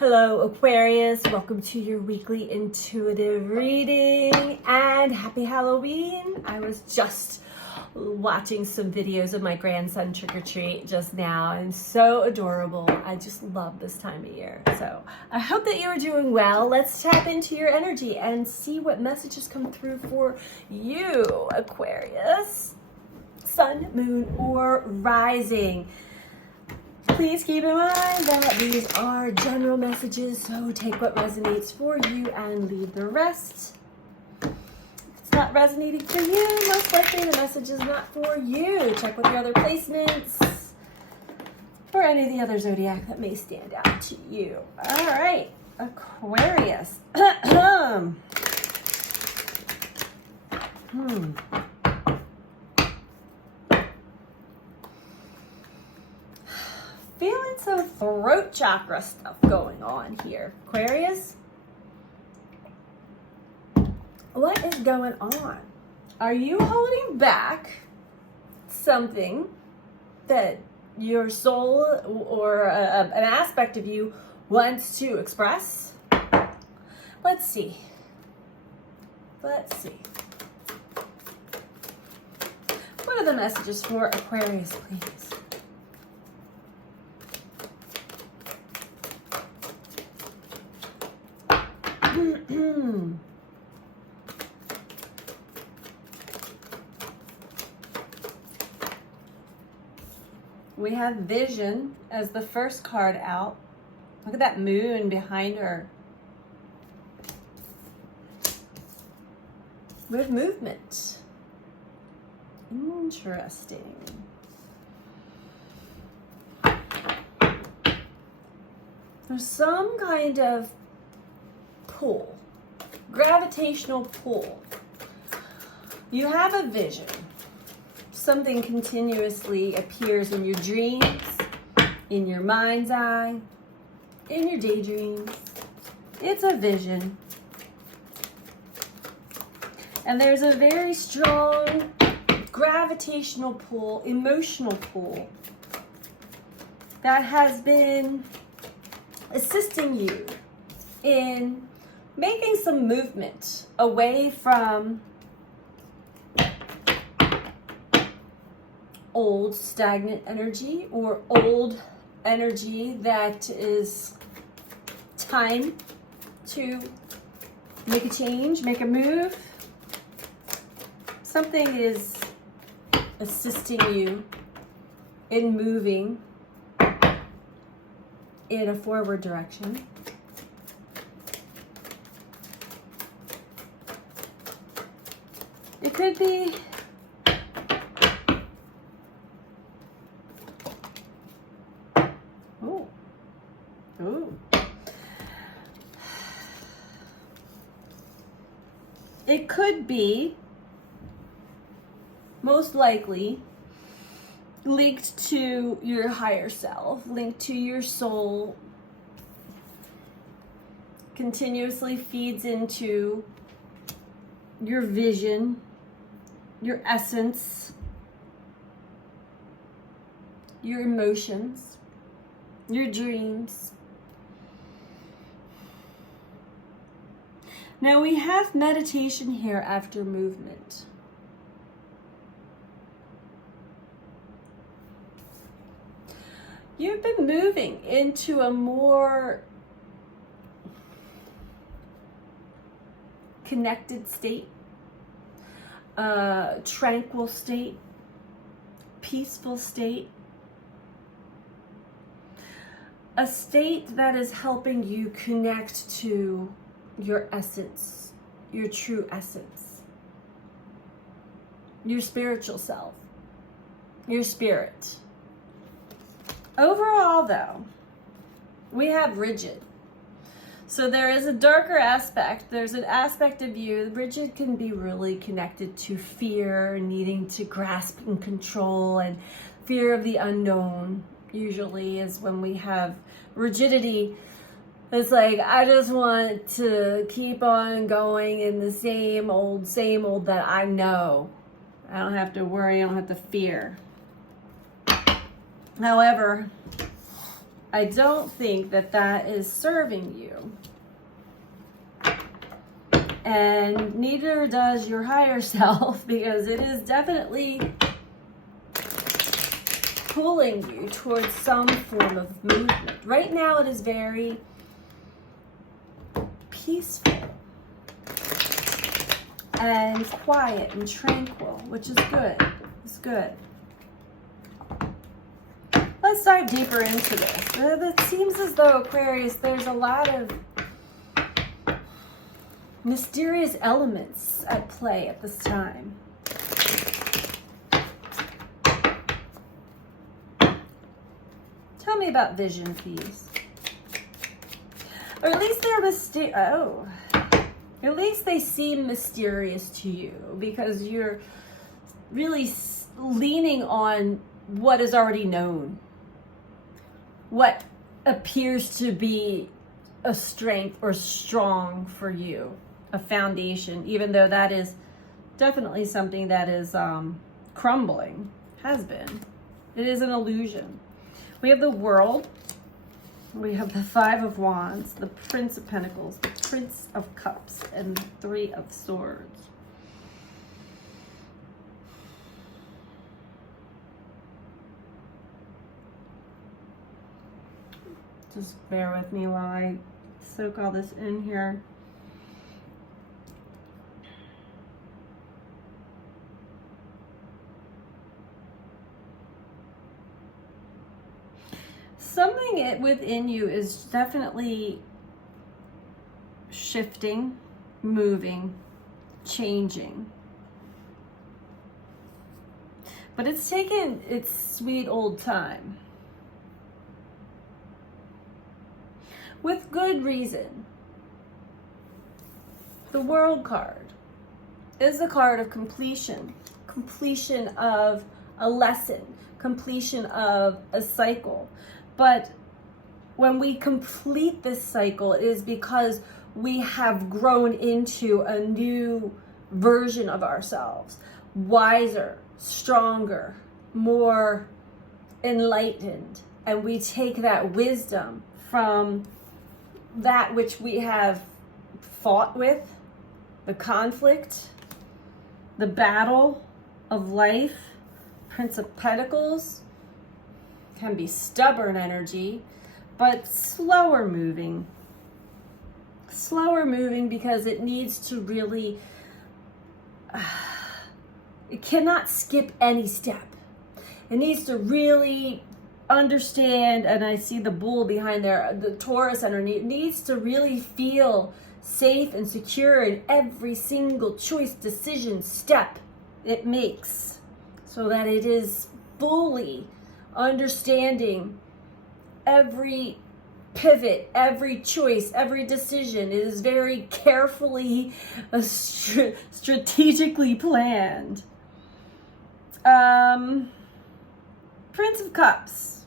Hello Aquarius, welcome to your weekly intuitive reading and happy Halloween. I was just watching some videos of my grandson trick-or-treat just now and so adorable. I just love this time of year. So I hope that you are doing well. Let's tap into your energy and see what messages come through for you, Aquarius. Sun, moon, or rising. Please keep in mind that these are general messages, so take what resonates for you and leave the rest. If it's not resonating for you, most likely the message is not for you. Check with your other placements or any of the other zodiac that may stand out to you. All right, Aquarius. Feeling some throat chakra stuff going on here, Aquarius. What is going on? Are you holding back something that your soul or an aspect of you wants to express? Let's see. Let's see. What are the messages for Aquarius, please? We have vision as the first card out. Look at that moon behind her. We have movement. Interesting. There's some kind of pull, gravitational pull. You have a vision. Something continuously appears in your dreams, in your mind's eye, in your daydreams. It's a vision. And there's a very strong gravitational pull, emotional pull that has been assisting you in making some movement away from old stagnant energy or old energy that is time to make a change, make a move. Something is assisting you in moving in a forward direction. It could be it could be most likely linked to your higher self, linked to your soul, continuously feeds into your vision, your essence, your emotions, your dreams. Now we have meditation here after movement. You've been moving into a more connected state, tranquil state, peaceful state, a state that is helping you connect to your essence, your true essence, your spiritual self, your spirit. Overall, though, we have rigid. So there is a darker aspect. There's an aspect of you. Rigid can be really connected to fear, needing to grasp and control, and fear of the unknown. Usually is when we have rigidity. It's like, I just want to keep on going in the same old that I know. I don't have to worry, I don't have to fear. However, I don't think that that is serving you. And neither does your higher self, because it is definitely pulling you towards some form of movement. Right now it is very peaceful and quiet and tranquil, which is good. It's good. Let's dive deeper into this. It seems as though, Aquarius, there's a lot of mysterious elements at play at this time. Tell me about vision, please. Or at least they're at least they seem mysterious to you, because you're really leaning on what is already known, what appears to be a strength or strong for you, a foundation, even though that is definitely something that is crumbling, has been. It is an illusion. We have the World, we have the Five of Wands, the Prince of Pentacles, the Prince of Cups, and the Three of Swords. Just bear with me while I soak all this in here. Something within you is definitely shifting, moving, changing. But it's taken its sweet old time. With good reason. The World card is a card of completion. Completion of a lesson. Completion of a cycle. But when we complete this cycle, it is because we have grown into a new version of ourselves. Wiser, stronger, more enlightened. And we take that wisdom from that which we have fought with, the conflict, the battle of life. Prince of Pentacles can be stubborn energy, but slower moving. Slower moving because it needs to really, it cannot skip any step. It needs to really understand, and I see the bull behind there, the Taurus energy, it needs to really feel safe and secure in every single choice, decision, step it makes, so that it is fully understanding every pivot, every choice, every decision. It is very carefully, strategically planned. Prince of Cups.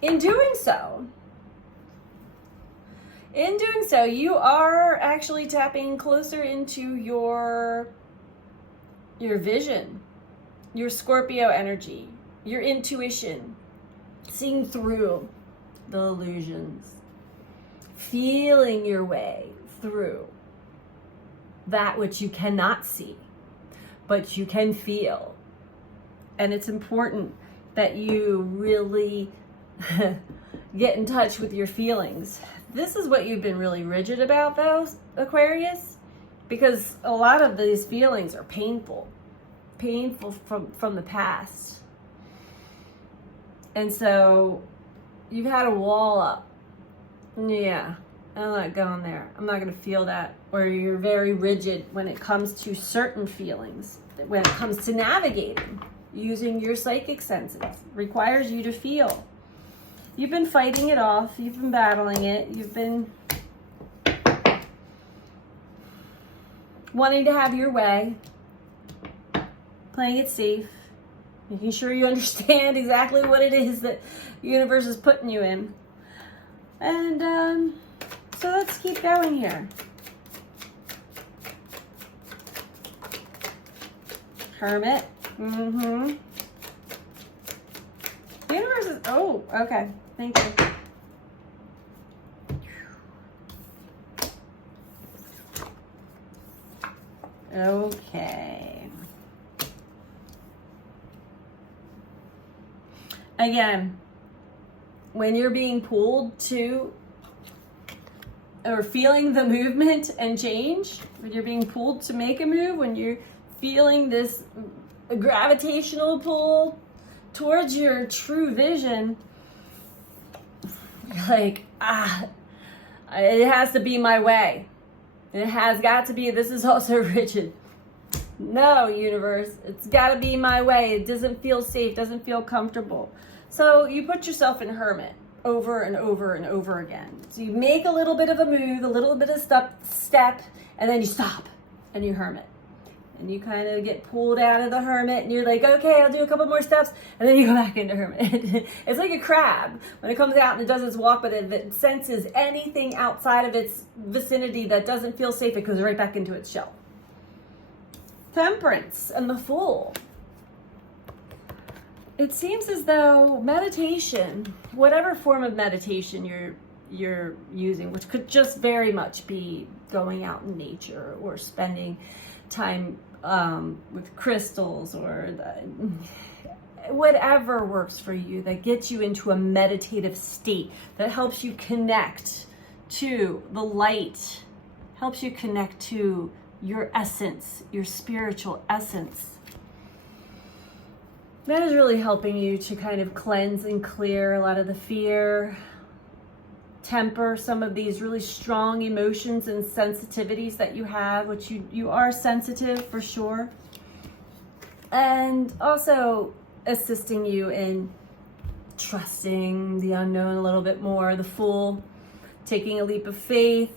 In doing so, you are actually tapping closer into your vision, your Scorpio energy, your intuition, seeing through the illusions, feeling your way through that which you cannot see, but you can feel. And it's important that you really get in touch with your feelings. This is what you've been really rigid about, though, Aquarius, because a lot of these feelings are painful from the past. And so you've had a wall up. Yeah, I'm not going there. I'm not going to feel that. Or you're very rigid when it comes to certain feelings. When it comes to navigating, using your psychic senses, requires you to feel. You've been fighting it off. You've been battling it. You've been wanting to have your way, playing it safe, making sure you understand exactly what it is that the universe is putting you in. And so let's keep going here. Hermit. The universe is, oh, okay. Thank you. Okay. Again, when you're being pulled to or feeling the movement and change, when you're being pulled to make a move, when you're feeling this gravitational pull towards your true vision, you're like, it has to be my way. It has got to be, this is also rigid. No, universe, it's got to be my way. It doesn't feel safe, doesn't feel comfortable. So you put yourself in hermit over and over and over again. So you make a little bit of a move, a little bit of step, and then you stop and you hermit. And you kind of get pulled out of the hermit and you're like, okay, I'll do a couple more steps, and then you go back into hermit. It's like a crab. When it comes out and it does its walk, but if it senses anything outside of its vicinity that doesn't feel safe, it goes right back into its shell. Temperance and the Fool. It seems as though meditation, whatever form of meditation you're using, which could just very much be going out in nature or spending time with crystals or whatever works for you, that gets you into a meditative state, that helps you connect to the light, helps you connect to your essence, your spiritual essence. That is really helping you to kind of cleanse and clear a lot of the fear, temper some of these really strong emotions and sensitivities that you have, which you are sensitive for sure. And also assisting you in trusting the unknown a little bit more, the Fool, taking a leap of faith,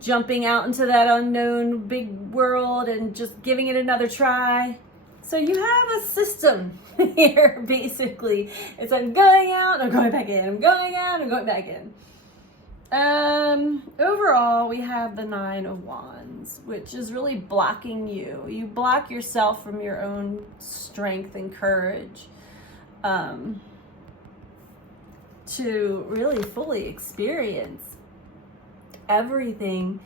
jumping out into that unknown big world and just giving it another try. So you have a system here, basically. It's I'm going out, I'm going back in, I'm going out, I'm going back in. Overall, we have the 9 of Wands, which is really blocking you. You block yourself from your own strength and courage to really fully experience everything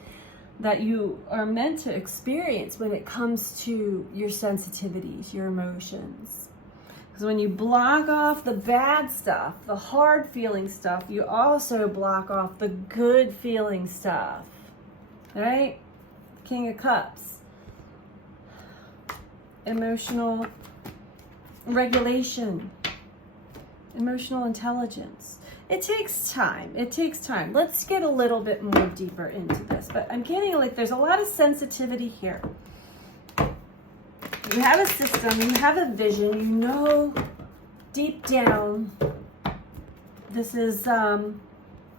that you are meant to experience when it comes to your sensitivities, your emotions. Because when you block off the bad stuff, the hard feeling stuff, you also block off the good feeling stuff, right? King of Cups. Emotional regulation, emotional intelligence. It takes time. It takes time. Let's get a little bit more deeper into this. But I'm getting like there's a lot of sensitivity here. You have a system, you have a vision, you know deep down this is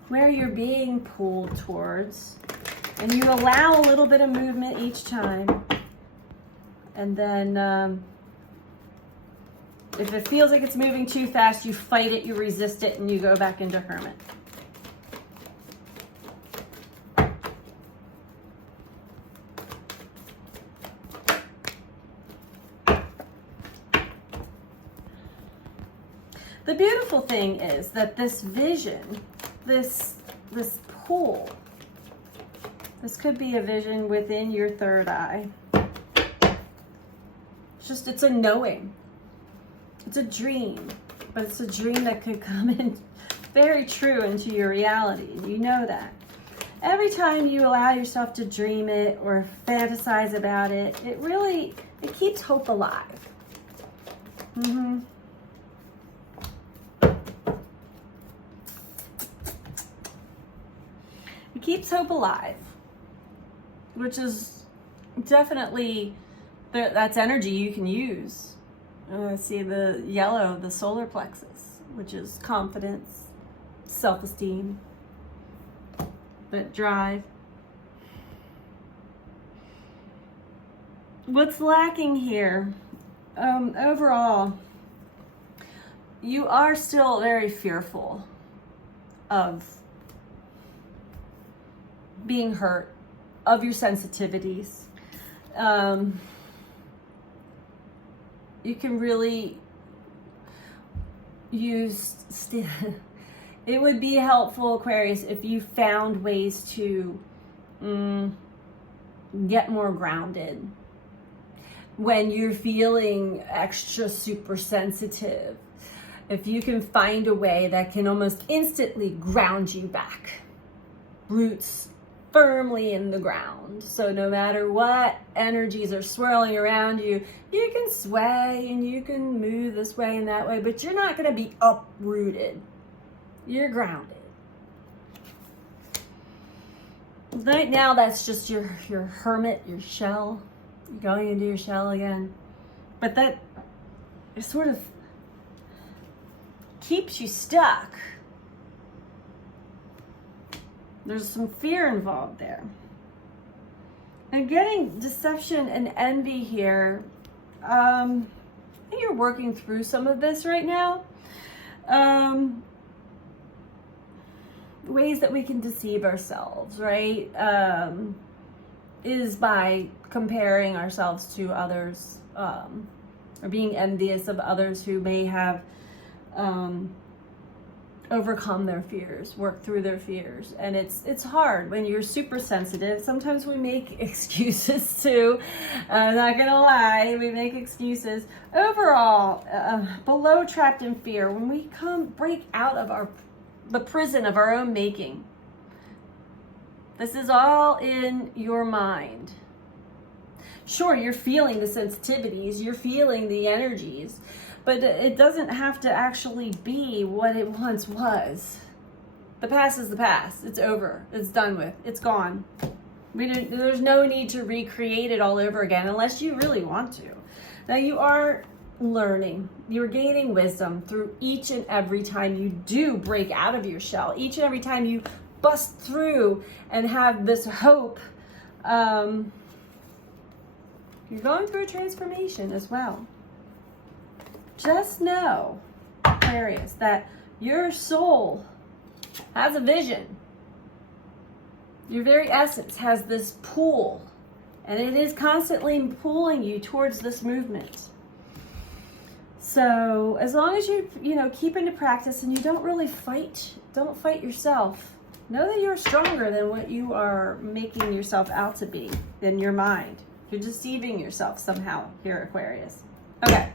where you're being pulled towards. And you allow a little bit of movement each time. And then if it feels like it's moving too fast, you fight it, you resist it, and you go back into hermit. The beautiful thing is that this vision, this pull, this could be a vision within your third eye. It's a knowing. It's a dream, but it's a dream that could come in very true into your reality. You know that. Every time you allow yourself to dream it or fantasize about it, it keeps hope alive. It keeps hope alive, which is definitely, that's energy you can use. See the yellow, the solar plexus, which is confidence, self-esteem, that drive. What's lacking here? Overall, you are still very fearful of being hurt, of your sensitivities. You can really use It would be helpful, Aquarius, if you found ways to get more grounded when you're feeling extra super sensitive. If you can find a way that can almost instantly ground you back, roots firmly in the ground. So no matter what energies are swirling around you, you can sway and you can move this way and that way, but you're not going to be uprooted. You're grounded. Right now, that's just your hermit, your shell. You're going into your shell again. But that sort of keeps you stuck. There's some fear involved there. And getting deception and envy here, I think you're working through some of this right now. Ways that we can deceive ourselves, right? Is by comparing ourselves to others, or being envious of others who may have overcome their fears, work through their fears. And it's hard when you're super sensitive. Sometimes we make excuses too. I'm not gonna lie, we make excuses. Overall, below trapped in fear, when we break out of the prison of our own making, this is all in your mind. Sure, you're feeling the sensitivities, you're feeling the energies, but it doesn't have to actually be what it once was. The past is the past. It's over. It's done with. It's gone. There's no need to recreate it all over again unless you really want to. Now you are learning. You're gaining wisdom through each and every time you do break out of your shell. Each and every time you bust through and have this hope. You're going through a transformation as well. Just know, Aquarius, that your soul has a vision. Your very essence has this pull, and it is constantly pulling you towards this movement. So as long as you keep into practice and you don't really don't fight yourself, know that you're stronger than what you are making yourself out to be in your mind. You're deceiving yourself somehow here, Aquarius. Okay.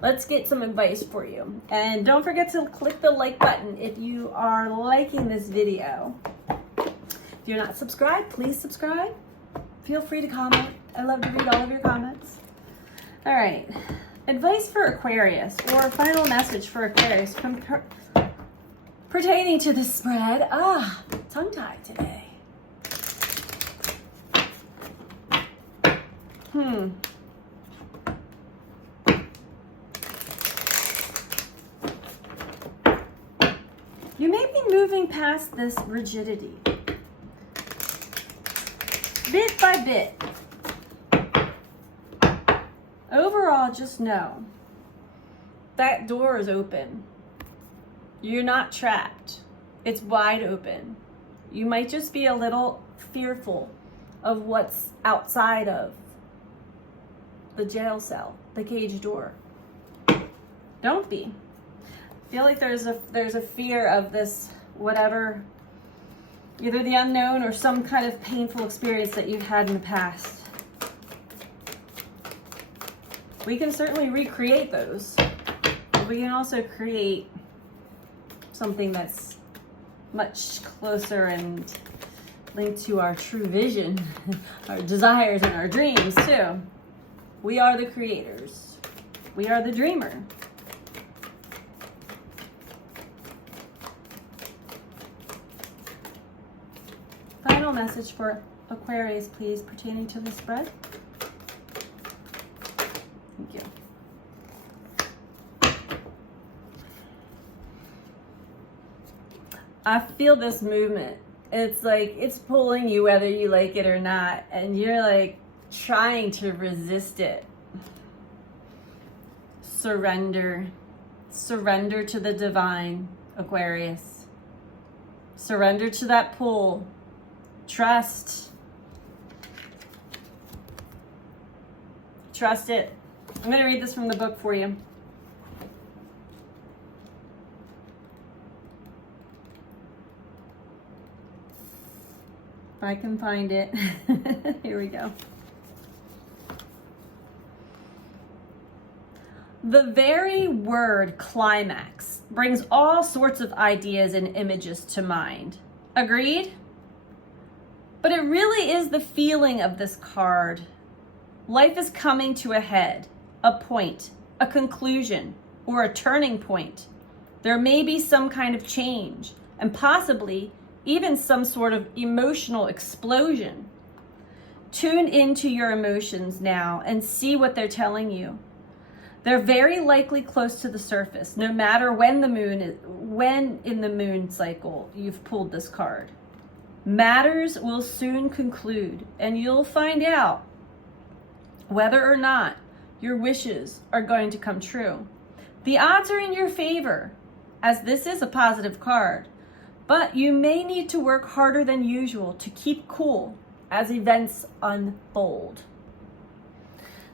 Let's get some advice for you. And don't forget to click the like button if you are liking this video. If you're not subscribed, please subscribe. Feel free to comment. I love to read all of your comments. All right. Advice for Aquarius, or final message for Aquarius pertaining to the spread. Tongue-tied today. You may be moving past this rigidity, bit by bit. Overall, just know that door is open. You're not trapped. It's wide open. You might just be a little fearful of what's outside of the jail cell, the cage door. Don't be. I feel like there's a fear of this, whatever, either the unknown or some kind of painful experience that you've had in the past. We can certainly recreate those, but we can also create something that's much closer and linked to our true vision, our desires and our dreams too. We are the creators. We are the dreamer. Final message for Aquarius, please, pertaining to the spread. Thank you. I feel this movement. It's like it's pulling you whether you like it or not, and you're like trying to resist it. Surrender. Surrender to the divine, Aquarius. Surrender to that pull. Trust. Trust it. I'm going to read this from the book for you. if I can find it. Here we go. The very word climax brings all sorts of ideas and images to mind. Agreed? But it really is the feeling of this card. Life is coming to a head, a point, a conclusion, or a turning point. There may be some kind of change, and possibly even some sort of emotional explosion. Tune into your emotions now and see what they're telling you. They're very likely close to the surface, no matter when in the moon cycle you've pulled this card. Matters will soon conclude, and you'll find out whether or not your wishes are going to come true. The odds are in your favor, as this is a positive card, but you may need to work harder than usual to keep cool as events unfold.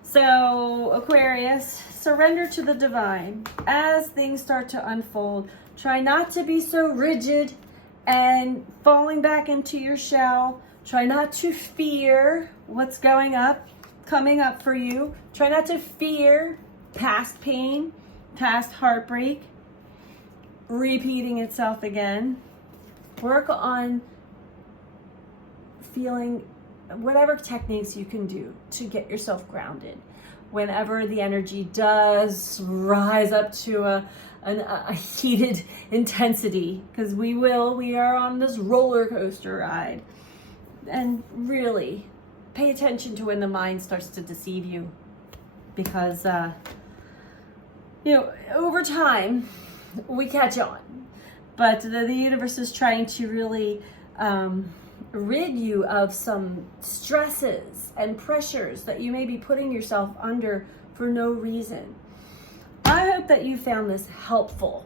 So, Aquarius, surrender to the divine. As things start to unfold, try not to be so rigid and falling back into your shell. Try not to fear what's coming up for you. Try not to fear past pain, past heartbreak, repeating itself again. Work on feeling whatever techniques you can do to get yourself grounded whenever the energy does rise up to a heated intensity, because we are on this roller coaster ride. And really pay attention to when the mind starts to deceive you, because over time we catch on, but the universe is trying to really rid you of some stresses and pressures that you may be putting yourself under for no reason. I hope that you found this helpful,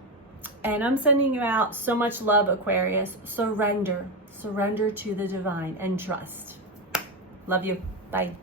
and I'm sending you out so much love, Aquarius. Surrender to the divine and trust. Love you. Bye.